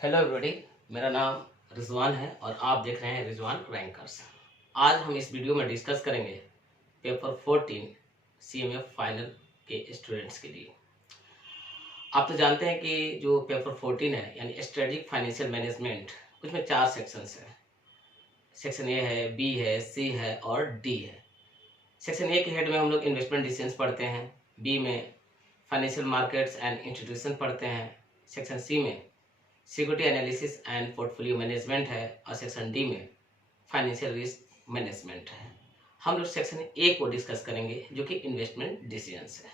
Hello everybody, मेरा नाम रिजवान है और आप देख रहे हैं रिजवान रैंकर्स। आज हम इस वीडियो में डिस्कस करेंगे पेपर 14 CMA फाइनल के स्टूडेंट्स के लिए। आप तो जानते हैं कि जो पेपर 14 है यानी स्ट्रेटेजिक फाइनेंशियल मैनेजमेंट, उसमें 4 सेक्शंस हैं। सेक्शन ए है, बी है, सी है और डी है। सेक्शन ए के हेड में हम लोग इन्वेस्टमेंट डिसीजंस पढ़ते हैं, बी में फाइनेंशियल मार्केट्स एंड इंस्टीट्यूशन पढ़ते हैं, सेक्शन सी में security analysis and portfolio management है और सेक्शन डी में फाइनेंशियल रिस्क मैनेजमेंट है। हम लोग सेक्शन ए को डिस्कस करेंगे जो कि इन्वेस्टमेंट डिसीजंस है।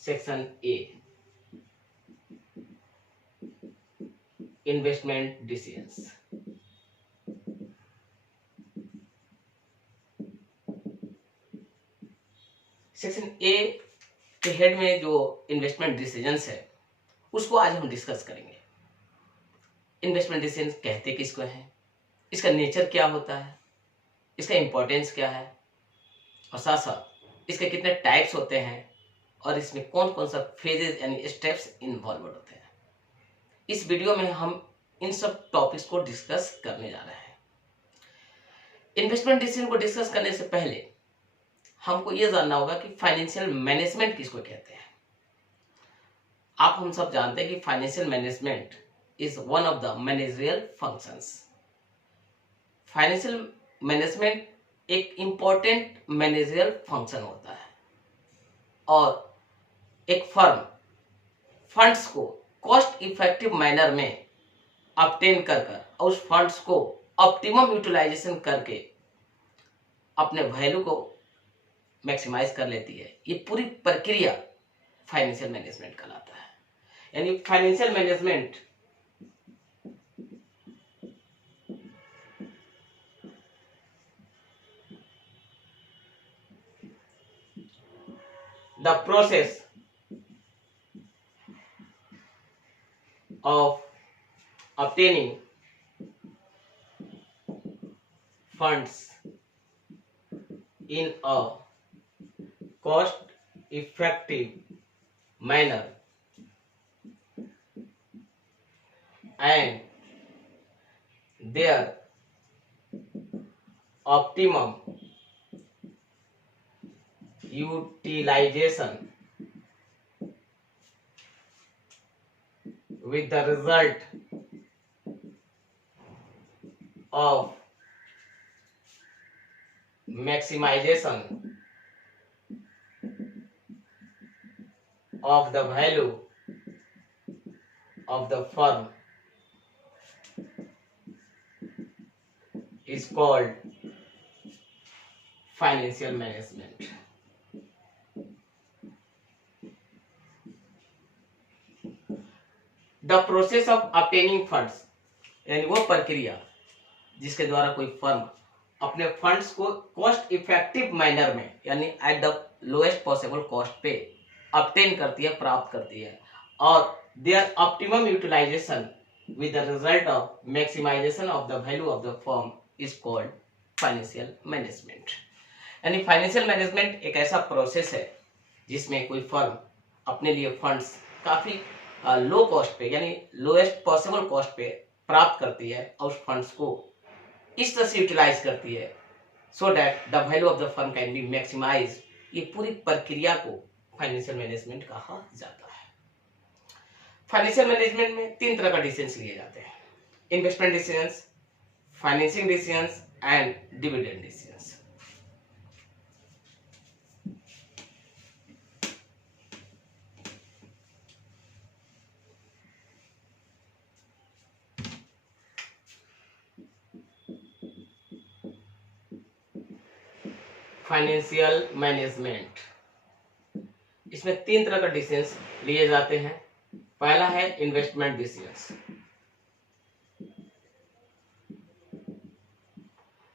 Section A, investment decisions. Section A के हेड में जो इन्वेस्टमेंट डिसीजंस है उसको आज हम डिस्कस करेंगे। इन्वेस्टमेंट डिसीजन कहते किसको हैं, इसका नेचर क्या होता है, इसका इम्पोर्टेंस क्या है और साथ साथ इसके कितने टाइप्स होते हैं और इसमें कौन कौन सा फेजेस यानी स्टेप्स इन्वॉल्व होते हैं। इस वीडियो में हम इन सब टॉपिक्स को डिस्कस करने जा रहे हैं। इन्वेस्टमेंट डिसीजन को डिस्कस करने से पहले हमको ये जानना होगा कि फाइनेंशियल मैनेजमेंट किसको कहते हैं। आप हम सब जानते हैं कि financial management is one of the managerial functions. Financial management एक इम्पोर्टेंट मैनेजरियल फंक्शन होता है और एक फर्म फंड्स को कॉस्ट इफेक्टिव मैनर में ऑब्टेन कर और उस फंड्स को ऑप्टिमम यूटिलाइजेशन करके अपने वैल्यू को मैक्सिमाइज कर लेती है। ये पूरी प्रक्रिया फाइनेंशियल मैनेजमेंट कहलाता है। यानी financial management the process of obtaining funds in a cost effective manner and their optimum utilization with the result of maximization of the value of the firm is called financial management. The process of obtaining funds यानी वो प्रक्रिया जिसके द्वारा कोई firm अपने funds को cost effective manner में यानी at the lowest possible cost पे ऑब्टेन करती है, प्राप्त करती है और their optimum utilisation with the result of maximisation of the value of the firm is called financial management. यानी फाइनेंशियल मैनेजमेंट एक ऐसा प्रोसेस है जिसमें कोई फर्म अपने लिए फंड्स काफी लो कॉस्ट पे यानी लोएस्ट पॉसिबल कॉस्ट पे प्राप्त करती है और उस फंड्स को इस तरह से यूटिलाइज करती है so that the value of the firm can be maximise. ये पूरी प्रक्रिया को फाइनेंशियल मैनेजमेंट कहा जाता है। फाइनेंशियल मैनेजमेंट में 3 तरह का डिसीजंस लिए जाते हैं: investment decisions, financing decisions and dividend decisions. Financial management, इसमें 3 तरह का डिसीजंस लिए जाते हैं। पहला है इन्वेस्टमेंट डिसीजंस,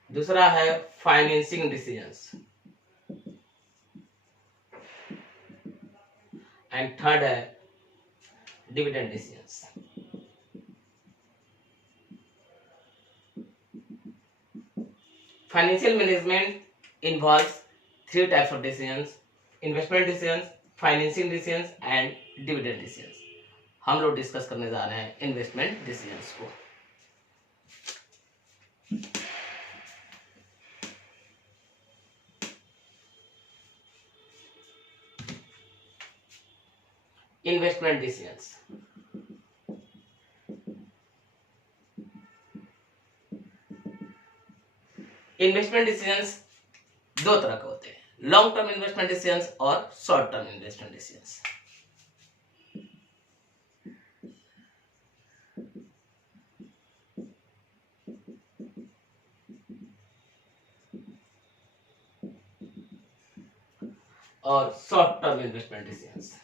दूसरा है फाइनेंसिंग डिसीजंस एंड थर्ड है dividend decisions. Financial management involves 3 types of decisions: investment decisions, financing decisions and dividend decisions. हम लोग डिस्कस करने जा रहे हैं इन्वेस्टमेंट डिसीजंस को। इन्वेस्टमेंट डिसीजंस, इन्वेस्टमेंट डिसीजंस दो तरह के होते हैं, लॉन्ग टर्म इन्वेस्टमेंट डिसीजंस और शॉर्ट टर्म इन्वेस्टमेंट डिसीजंस। और short term investment decisions.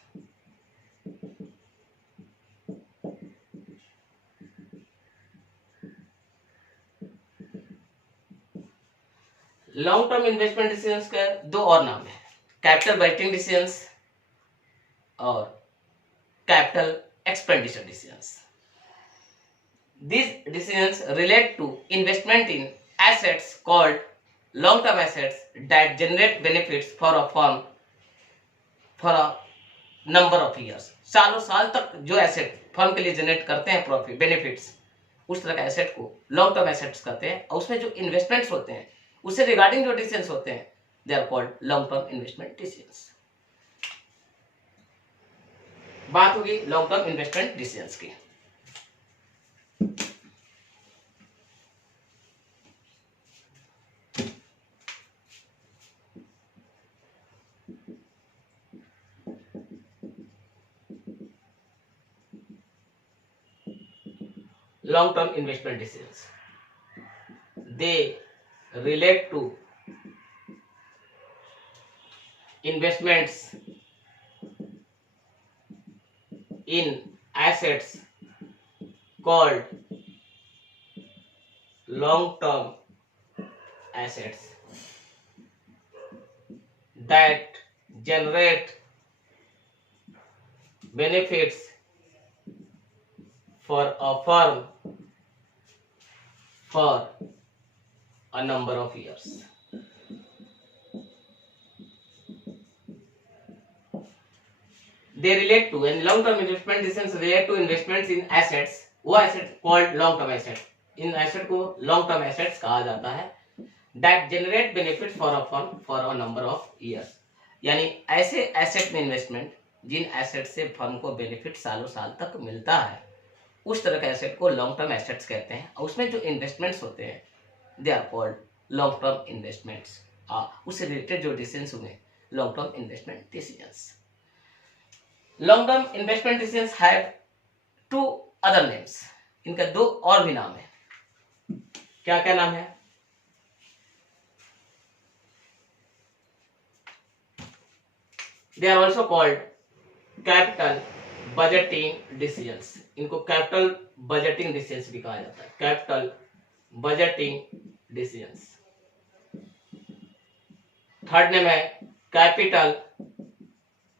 Long term investment decisions के दो और नाम है, कैपिटल बजटिंग डिसीजंस और capital expenditure decisions. These decisions relate to investment in assets called long-term assets that generate benefits for a firm for a number of years. सालों साल तक जो एसेट फर्म के लिए जनरेट करते हैं प्रॉफिट बेनिफिट्स, उस तरह का एसेट को लॉन्ग टर्म एसेट्स कहते हैं। और उसमें जो इन्वेस्टमेंट्स होते हैं उससे रिगार्डिंग जो डिसीजंस होते हैं they are called long term investment decisions. बात होगी लॉन्ग टर्म इन्वेस्टमेंट डिसीजंस की। long term investment decisions, they relate to investments in assets called long term assets that generate benefits for a firm for a number of years. They relate to, and long term investment decisions relate to investments in assets, वो asset called long term asset, इन asset को long term assets कहा जाता है, that generate benefits for a firm for a number of years, यानी ऐसे asset में investment जिन asset से firm को बेनिफिट सालों साल तक मिलता है, उस तरह के एसेट को लॉन्ग टर्म एसेट्स कहते हैं। और उसमें जो इन्वेस्टमेंट्स होते हैं they are called long term investments. उससे रिलेटेड जो डिसीजंस हुए long term investment decisions. Long term investment decisions have two other names, इनका दो और भी नाम है। क्या क्या नाम है? They are also called capital budgeting decisions, इनको कैपिटल बजटिंग डिसीजंस भी कहा जाता है, capital budgeting decisions. Third name है कैपिटल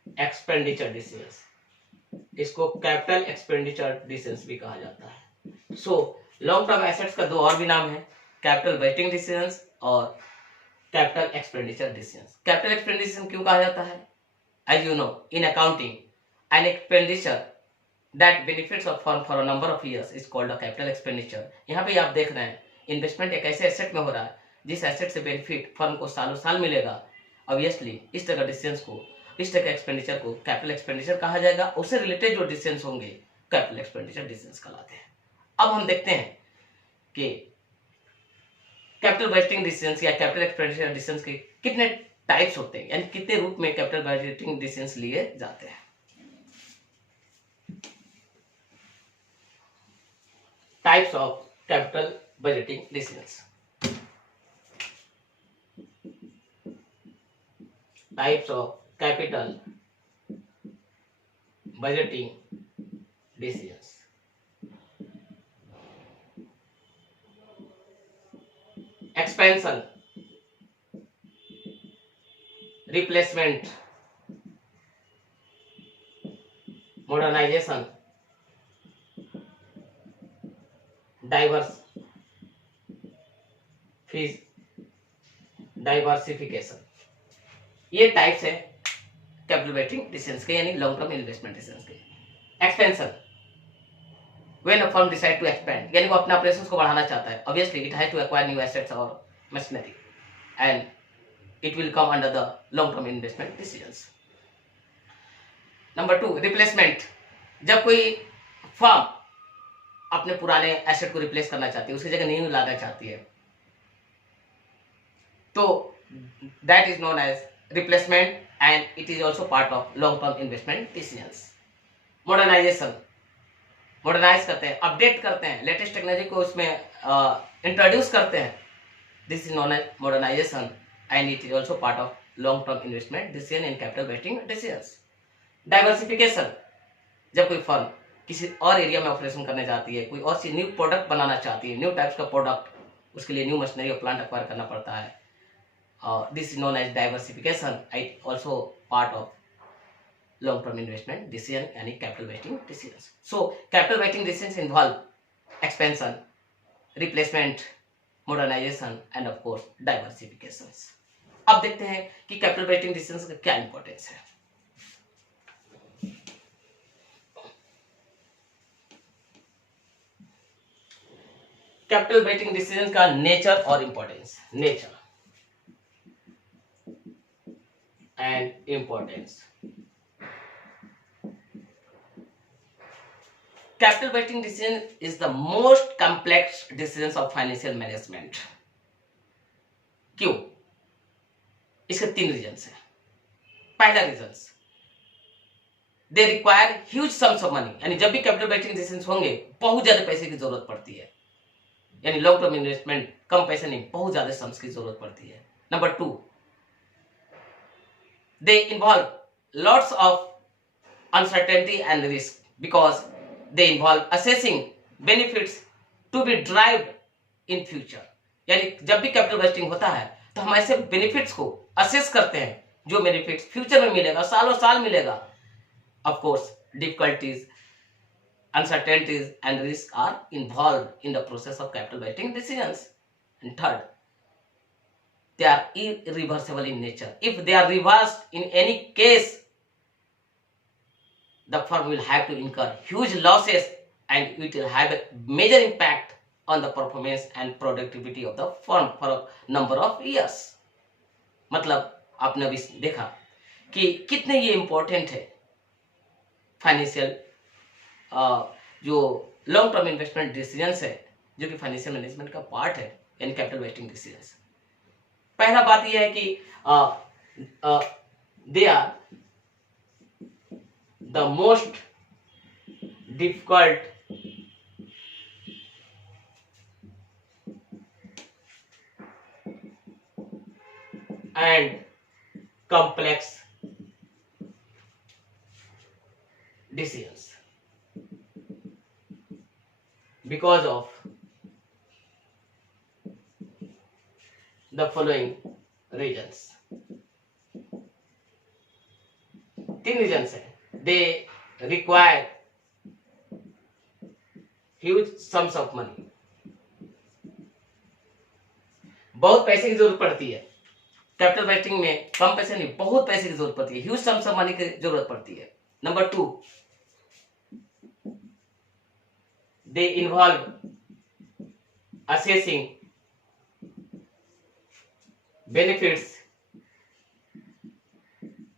एक्सपेंडिचर डिसीजंस, इसको कैपिटल एक्सपेंडिचर डिसीजंस भी कहा जाता है। सो लॉन्ग टर्म एसेट्स का दो और भी नाम है, कैपिटल बजटिंग डिसीजंस और capital expenditure decisions. Capital expenditure क्यों कहा जाता है? As you know in accounting an expenditure that benefits a firm for a number of years is called a capital expenditure। यहाँ पे आप देख रहे हैं इन्वेस्टमेंट एक ऐसे एसेट में हो रहा है जिस एसेट से बेनिफिट फर्म को सालों साल मिलेगा। ऑब्वियसली इस तरह का डिसीजंस को, इस तरह का एक्सपेंडिचर को कैपिटल एक्सपेंडिचर कहा जाएगा। उससे रिलेटेड जो डिसीजंस होंगे कैपिटल एक्सपेंडिचर डिसीजंस कहलाते हैं। अब हम देखते हैं कि कैपिटल बजटिंग डिसीजंस या कैपिटल एक्सपेंडिचर डिसीजंस के कितने टाइप्स होते हैं, यानी कितने रूप में कैपिटल बजटिंग डिसीजंस लिए जाते हैं। Types of capital budgeting decisions. Types of capital budgeting decisions. Expansion, replacement, modernization, diversification, ये टाइप्स है कैपिटल बजटिंग डिसीजंस के, यानी लॉन्ग टर्म इन्वेस्टमेंट डिसीजंस के। Expansion, when a firm decide to expand, यानी वो अपने ऑपरेशंस को बढ़ाना चाहता है, obviously it has to acquire new assets और machinery and it will come under the long term investment decisions. Number 2, replacement. जब कोई फर्म अपने पुराने एसेट को रिप्लेस करना चाहती है, उसकी जगह न्यू लाना चाहती है, तो that is known as replacement and it is also part of long term investment decisions. Modernisation, modernise करते हैं, अपडेट करते हैं, लेटेस्ट टेक्नोलॉजी को उसमें इंट्रोड्यूस करते हैं, this is known as modernisation and it is also part of long term investment decision in capital vesting decisions. Diversification, जब कोई फर्म किसी और एरिया में ऑपरेशन करने जाती है, कोई और सी न्यू प्रोडक्ट बनाना चाहती है, न्यू टाइप्स का प्रोडक्ट, उसके लिए न्यू मशीनरी और प्लांट एक्वायर करना पड़ता है, this is known as diversification, it also part of long term investment decision यानी capital vesting decisions. So capital vesting decisions involve expansion, replacement, modernization and of course diversifications. अब देखते हैं कि capital vesting decisions का क्या importance है। Capital wasting decision का nature और importance, nature and importance. Capital vesting decision is the most complex decisions of financial management. क्यों? इसके 3 रीजंस हैं। पहला reason, they require huge sums of money, यानी जब भी कैपिटल वेस्टिंग डिसीजंस होंगे बहुत ज्यादा पैसे की जरूरत पड़ती है, यानी लॉन्ग टर्म इन्वेस्टमेंट कम पैसे नहीं, बहुत ज्यादा सम्स की जरूरत पड़ती है। Number 2, they involve lots of uncertainty and risk because they involve assessing benefits to be derived in future, यानी जब भी कैपिटल वेस्टिंग होता है तो हम ऐसे बेनिफिट्स को असेस करते हैं जो बेनिफिट्स फ्यूचर में मिलेगा, सालों साल मिलेगा। Of course difficulties, uncertainties and risk are involved in the process of capital vesting decisions. And third, they are irreversible in nature. If they are reversed in any case, the firm will have to incur huge losses and it will have a major impact on the performance and productivity of the firm for a number of years. मतलब आपने अभी देखा कि कितने ये important है financial जो long term investment decisions है, जो कि फाइनेंशियल मैनेजमेंट का पार्ट है, यानी कैपिटल वेस्टिंग डिसीजंस। पहला बात यह है कि they are the most difficult and complex decisions because of the following reasons. 3 reasons है। They require huge sums of money, बहुत पैसे की जरूरत पड़ती है कैपिटल वेस्टिंग में, कम पैसे नहीं, बहुत पैसे की जरूरत पड़ती है, ह्यूज सम्स ऑफ मनी की जरूरत पड़ती है। Number 2, they involve assessing benefits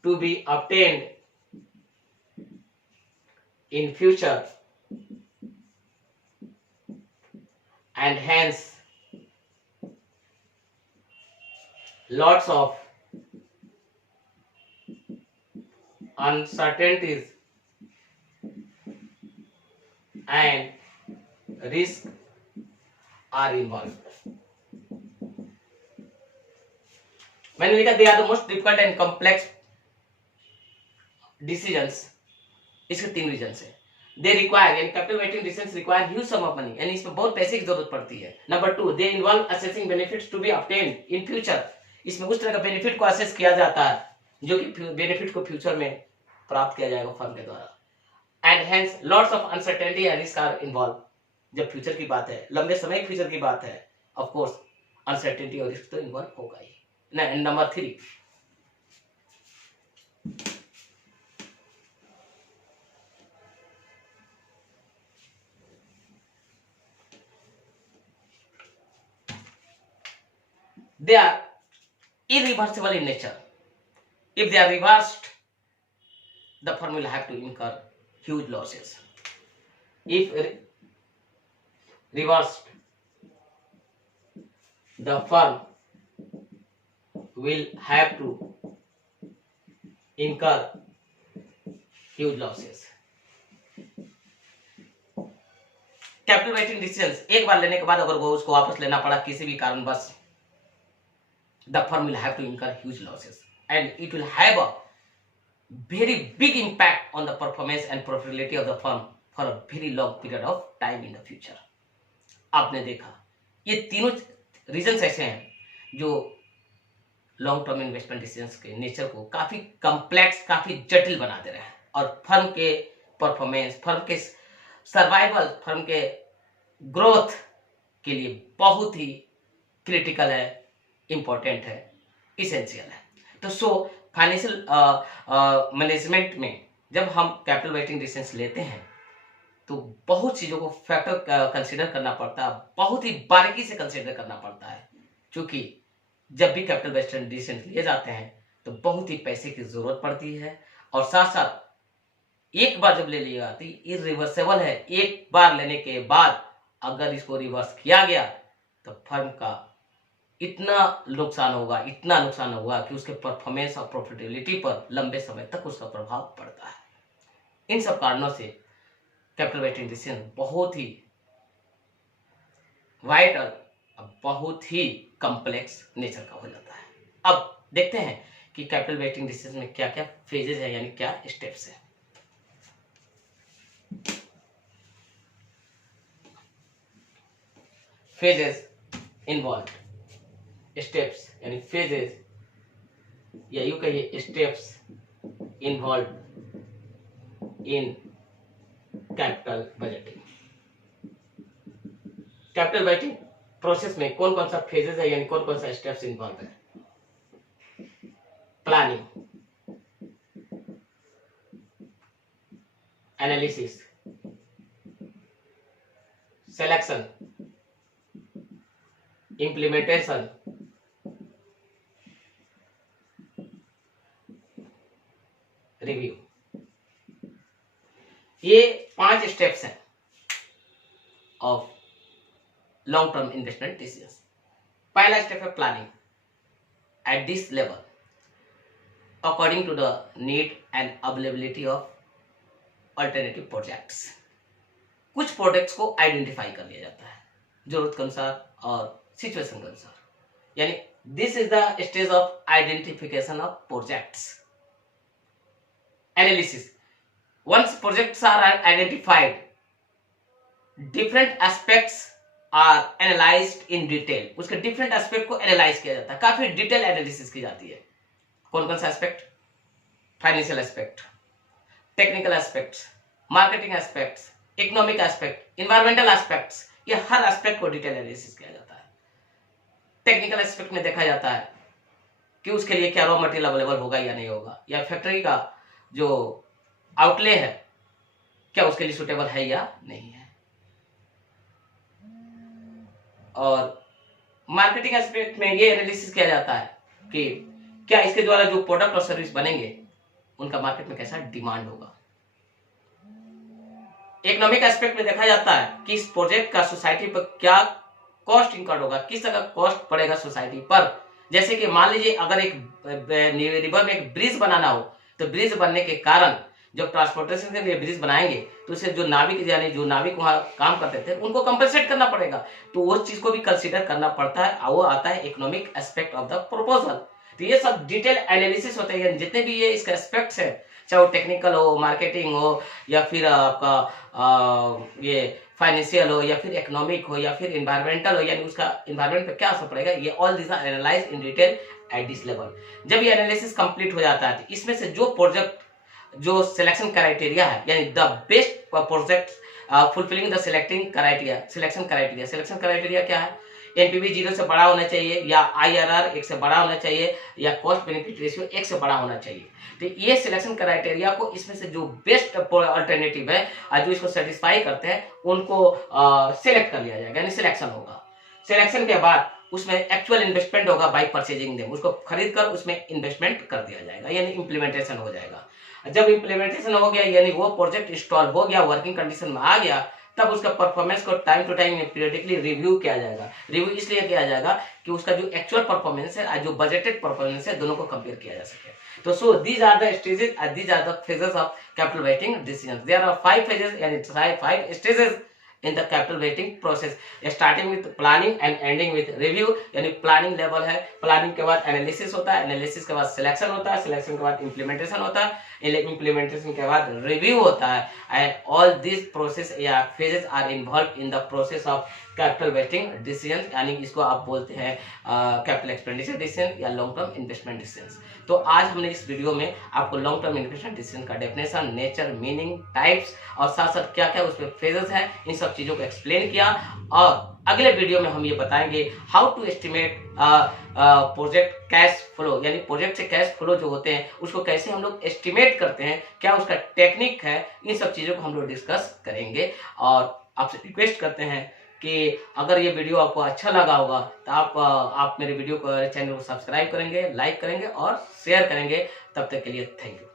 to be obtained in future and hence lots of uncertainties and risk are involved. मैंने लिखा they are the most difficult and complex decisions, इसके 3 reason है। They require, यानी capital vesting decisions require huge sum of money, यानी इसमें बहुत पैसे की जरूरत पड़ती है। Number 2, they involve assessing benefits to be obtained in future, इसमें उस तरह का बेनिफिट को असेस किया जाता है जो कि बेनिफिट को फ्यूचर में प्राप्त किया जाएगा फर्म के द्वारा। And hence lots of uncertainty and risk are involve, जब फ्यूचर की बात है, लंबे समय की फ्यूचर की बात है, ऑफ कोर्स अनसर्टेनिटी और रिस्क तो इन्वॉल्व होगा ही। Number 3, they are irreversible in nature. If they are reversed, the firm will have to incur huge losses. If reversed, the firm will have to incur huge losses. Capital writing decisions एक बार लेने के बाद अगर वो उसको वापस लेना पड़ा किसी भी कारणवश, the firm will have to incur huge losses and it will have a very big impact on the performance and profitability of the firm for a very long period of time in the future. आपने देखा ये तीनों reasons ऐसे हैं जो long term investment decisions के nature को काफी कॉम्प्लेक्स, काफी जटिल बना दे रहे हैं और फर्म के परफॉर्मेंस, फर्म के सर्वाइवल, फर्म के ग्रोथ के लिए बहुत ही क्रिटिकल है, इंपॉर्टेंट है, इसेंशियल है। तो सो फाइनेंशियल मैनेजमेंट में जब हम कैपिटल राइटिंग डिसीजंस लेते हैं तो बहुत चीजों को फैक्टर कंसीडर करना पड़ता है, बहुत ही बारीकी से कंसीडर करना पड़ता है, क्योंकि जब भी कैपिटल राइटिंग डिसीजंस लिए जाते हैं तो बहुत ही पैसे की जरूरत पड़ती है और साथ साथ एक बार जब ले ली जाती इरिवर्सेबल है। एक बार लेने के बाद अगर इसको रिवर्स किया गया तो फर्म का इतना नुकसान होगा, इतना नुकसान होगा कि उसके परफॉर्मेंस और प्रॉफिटेबिलिटी पर लंबे समय तक उसका प्रभाव पड़ता है। इन सब कारणों से कैपिटल राइटिंग डिसीजन बहुत ही वाइटल, बहुत ही कॉम्प्लेक्स नेचर का हो जाता है। अब देखते हैं कि कैपिटल राइटिंग डिसीजन में क्या क्या फेजेस है, यानी क्या स्टेप्स है। फेजेस इन्वॉल्व, स्टेप्स यानी फेजेस या यूं कहिए steps involve in capital budgeting. Capital budgeting process में कौन कौन सा फेजेस है, यानी कौन कौन सा स्टेप्स इन्वॉल्व है। Planning, analysis, selection, implementation, review. ये 5 स्टेप्स हैं of long term investment decisions. पहला स्टेप है planning. At this level, according to the need and availability of alternative projects, कुछ प्रोजेक्ट्स को आइडेंटिफाई कर लिया जाता है जरूरत के अनुसार और सिचुएशन के अनुसार, यानी this is the stage of identification of projects. Analysis, once projects are identified, different aspects are analyzed in detail। उसके different aspect को एनालाइज किया जाता है, काफी डिटेल एनालिसिस की जाती है। कौन कौन सा aspect? Financial aspect, technical aspects, marketing aspects, economic aspect, environmental aspects, ये हर एस्पेक्ट को डिटेल एनालिसिस किया जाता है। टेक्निकल एस्पेक्ट में देखा जाता है कि उसके लिए क्या रॉ मटेरियल अवेलेबल होगा या नहीं होगा, या फैक्ट्री का जो आउटले है क्या उसके लिए सुटेबल है या नहीं है। और मार्केटिंग एस्पेक्ट में ये एनालिसिस किया जाता है कि क्या इसके द्वारा जो प्रोडक्ट और सर्विस बनेंगे उनका मार्केट में कैसा डिमांड होगा। इकोनॉमिक एस्पेक्ट में देखा जाता है कि इस प्रोजेक्ट का सोसाइटी पर क्या कॉस्ट इंकर्ड होगा, किस तरह कॉस्ट पड़ेगा सोसाइटी पर। जैसे कि मान लीजिए अगर एक रिवर में एक ब्रिज बनाना हो तो ब्रिज बनने के कारण जब ट्रांसपोर्टेशन के लिए ब्रिज बनाएंगे तो उसे जो नाविक, यानी जो नाविक वहां काम करते थे उनको कंपनसेट करना पड़ेगा, तो वो चीज को भी कंसीडर करना पड़ता है। वो आता है economic aspect of the proposal. तो ये सब डिटेल एनालिसिस होते हैं, जितने भी ये इसके एस्पेक्ट्स है, चाहे वो टेक्निकल हो, मार्केटिंग हो, या फिर आपका ये फाइनेंशियल हो, या फिर इकोनॉमिक हो, या फिर इन्वायरमेंटल हो, यानी उसका इन्वायरमेंट पे क्या असर पड़ेगा, ये all this are analyse in detail at this level. जब ये एनालिसिस कंप्लीट हो जाता है तो इसमें से जो प्रोजेक्ट जो सिलेक्शन क्राइटेरिया है, यानी the best project fulfilling the selection criteria क्या है? एनपीवी 0 से बड़ा होना चाहिए, या आईआरआर 1 से बड़ा होना चाहिए, या कॉस्ट बेनिफिट रेशियो 1 से बड़ा होना चाहिए। तो ये सिलेक्शन क्राइटेरिया को इसमें से जो बेस्ट अल्टरनेटिव है और जो इसको सेटिस्फाई करते हैं उनको सिलेक्ट कर लिया जाएगा, यानी सिलेक्शन होगा। सिलेक्शन के बाद उसमें एक्चुअल इन्वेस्टमेंट होगा बाय परचेजिंग देम, उसको खरीद कर उसमें इन्वेस्टमेंट कर दिया जाएगा, यानी इम्प्लीमेंटेशन हो जाएगा। जब इम्प्लीमेंटेशन हो गया यानी वो प्रोजेक्ट इंस्टॉल हो गया, वर्किंग कंडीशन में आ गया, तब उसका परफॉर्मेंस को time to time periodically review किया जाएगा। रिव्यू इसलिए किया जाएगा कि उसका जो एक्चुअल परफॉर्मेंस है और जो बजटेड परफॉर्मेंस है दोनों को कंपेयर किया जा सके। तो so these are the stages and these are the phases of capital waiting decision. There are 5 phases यानी 5 stages in the capital rating process, starting with planning and ending with review। यानी planning level है, planning के बाद analysis होता है, analysis के बाद selection होता है, सिलेक्शन के बाद इम्प्लीमेंटेशन होता है, इम्प्लीमेंटेशन के बाद रिव्यू होता है। एंड ऑल दिस प्रोसेस या phases are involve in the process of capital waiting decision, यानी इसको आप बोलते हैं कैपिटल एक्सपेंडिचर डिसीजन या लॉन्ग टर्म इन्वेस्टमेंट डिसीजन। तो आज हमने इस वीडियो में आपको लॉन्ग टर्म इन्वेस्टमेंट डिसीजन का डेफिनेशन, नेचर, मीनिंग, टाइप्स और साथ साथ क्या क्या उसमें फेजेस हैं, इन सब चीजों को एक्सप्लेन किया। और अगले वीडियो में हम ये बताएंगे how to estimate project cash flow, यानी प्रोजेक्ट से कैश फ्लो जो होते हैं उसको कैसे हम लोग एस्टिमेट करते हैं, क्या उसका टेक्निक है, इन सब चीजों को हम लोग डिस्कस करेंगे। और आपसे रिक्वेस्ट करते हैं कि अगर ये वीडियो आपको अच्छा लगा होगा तो आप मेरे वीडियो को, चैनल को सब्सक्राइब करेंगे, लाइक करेंगे और शेयर करेंगे। तब तक के लिए थैंक यू।